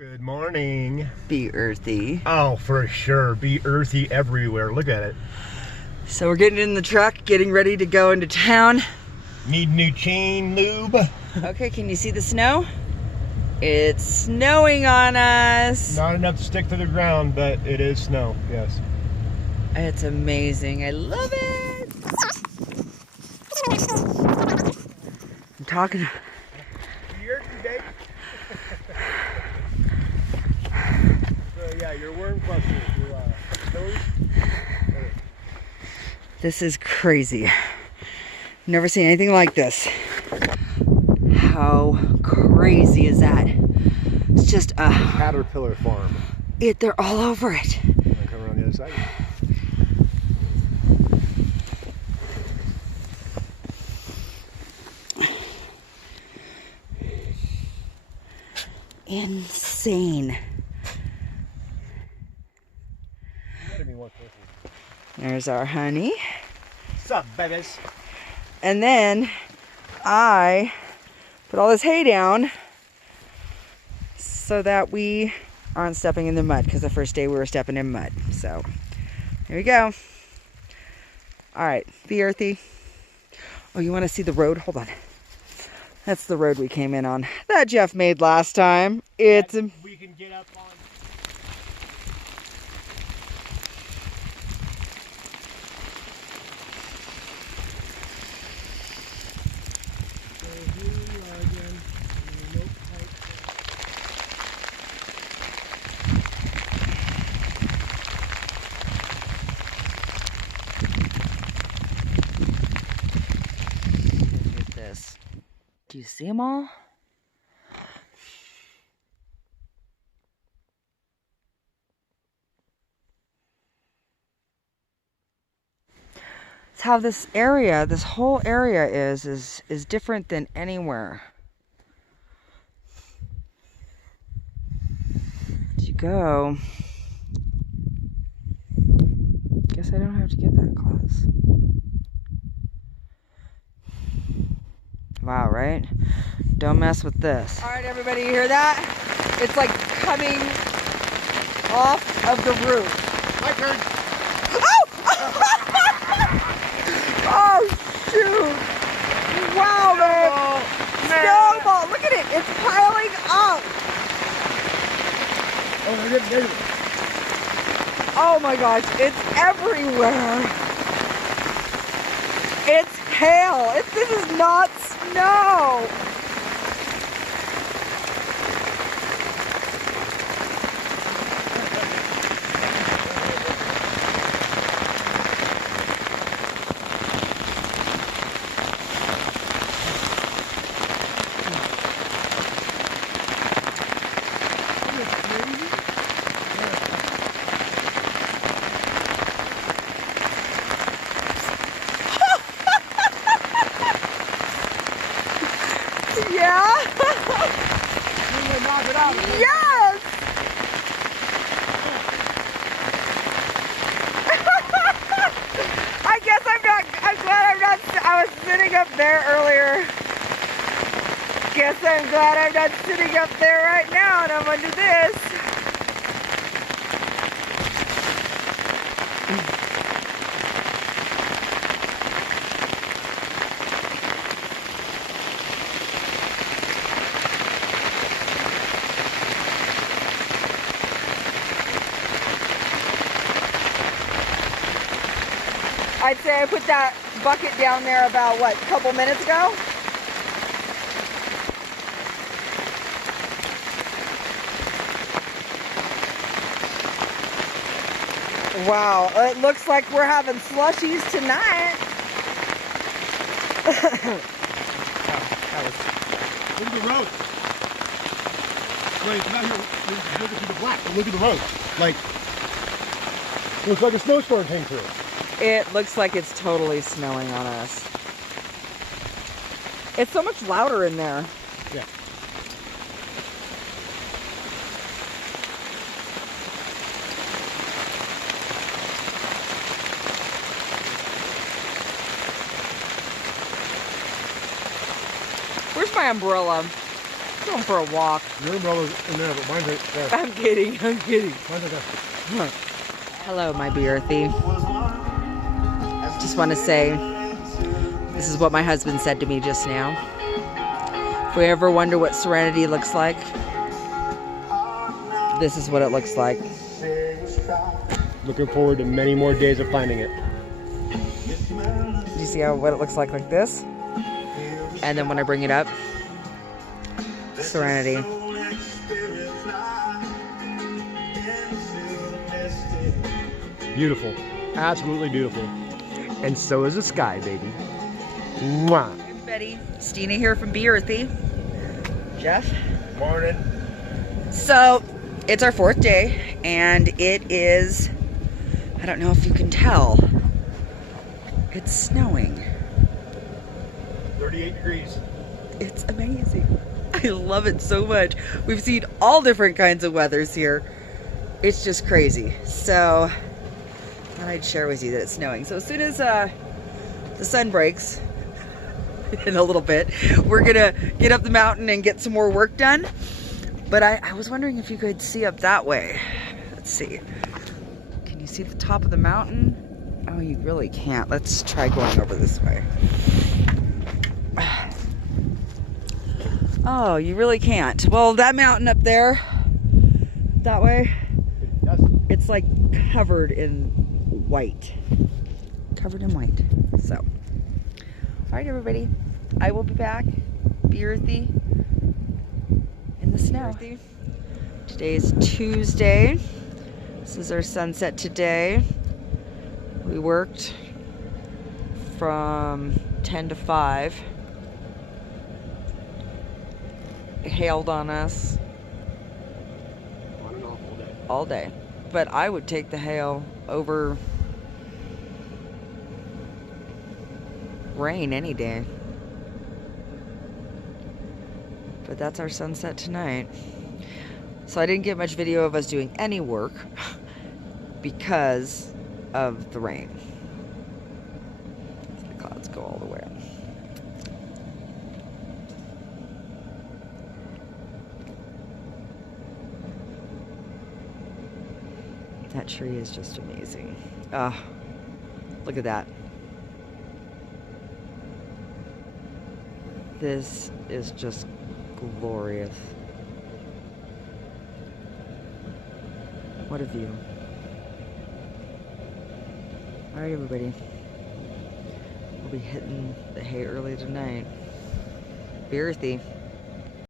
Good morning. Be earthy. Oh, for sure. Be earthy everywhere. Look at it. So we're getting in the truck, getting ready to go into town. Need new chain lube. Okay, can you see the snow? It's snowing on us. Not enough to stick to the ground, but it is snow, yes. It's amazing. I love it. I'm talking. So yeah, your worm cluster, your toes. This is crazy. Never seen anything like this. How crazy is that? It's just a Caterpillar farm. They're all over it. I'm coming around the other side. Insane. There's our honey. What's up, babies? And then I put all this hay down so that we aren't stepping in the mud, because the first day we were stepping in mud. So here we go. All right, be earthy. Oh, you want to see the road? Hold on. That's the road we came in on that Jeff made last time. It's we can get up on. Do you see them all? It's how this area, this whole area is different than anywhere. As you go, guess I don't have to get that close. Wow, right? Don't mess with this. All right, everybody, you hear that? It's like coming off of the roof. My turn. Oh! Oh, shoot. Wow, man. Snowball. Look at it. It's piling up. Oh, there it is. Oh, my gosh. It's everywhere. It's hail. This is not snow. Yeah? Yes! I'm glad I was sitting up there earlier. Guess I'm glad I'm not sitting up there right now and I'm under this. I'd say I put that bucket down there about, what, a couple minutes ago? Wow, it looks like we're having slushies tonight. Look at the road. Wait, it's not here. Look at the black, but look at the road. Like, looks like a snowstorm came through. It looks like it's totally snowing on us. It's so much louder in there. Yeah. Where's my umbrella? going for a walk. Your umbrella's in there, but mine's right there. I'm kidding. I'm kidding. Mine's right there. Hello, my Be Earthy. Just want to say, this is what my husband said to me just now. If we ever wonder what serenity looks like, this is what it looks like. Looking forward to many more days of finding it. You see what it looks like this? And then when I bring it up, serenity. Beautiful. Absolutely beautiful. And so is the sky, baby. Mwah. Hey everybody, Stina here from Be Earthy. Jeff. Morning. So, it's our 4th day, and it is, I don't know if you can tell, it's snowing. 38 degrees. It's amazing. I love it so much. We've seen all different kinds of weathers here. It's just crazy. So, I thought I'd share with you that it's snowing. So as soon as the sun breaks, in a little bit, we're gonna get up the mountain and get some more work done. But I was wondering if you could see up that way. Let's see. Can you see the top of the mountain? Oh, you really can't. Let's try going over this way. Oh, you really can't. Well, that mountain up there, that way, it's like covered in white. Covered in white. So, all right, everybody. I will be back. Be Earthy in the snow. Today is Tuesday. This is our sunset today. We worked from 10 to 5. It hailed on us On and off all day. all day. But I would take the hail over rain any day. But that's our sunset tonight. So I didn't get much video of us doing any work because of the rain. So the clouds go all the way up. That tree is just amazing. Look at that. This is just glorious. What a view. All right, everybody. We'll be hitting the hay early tonight. Be Earthy.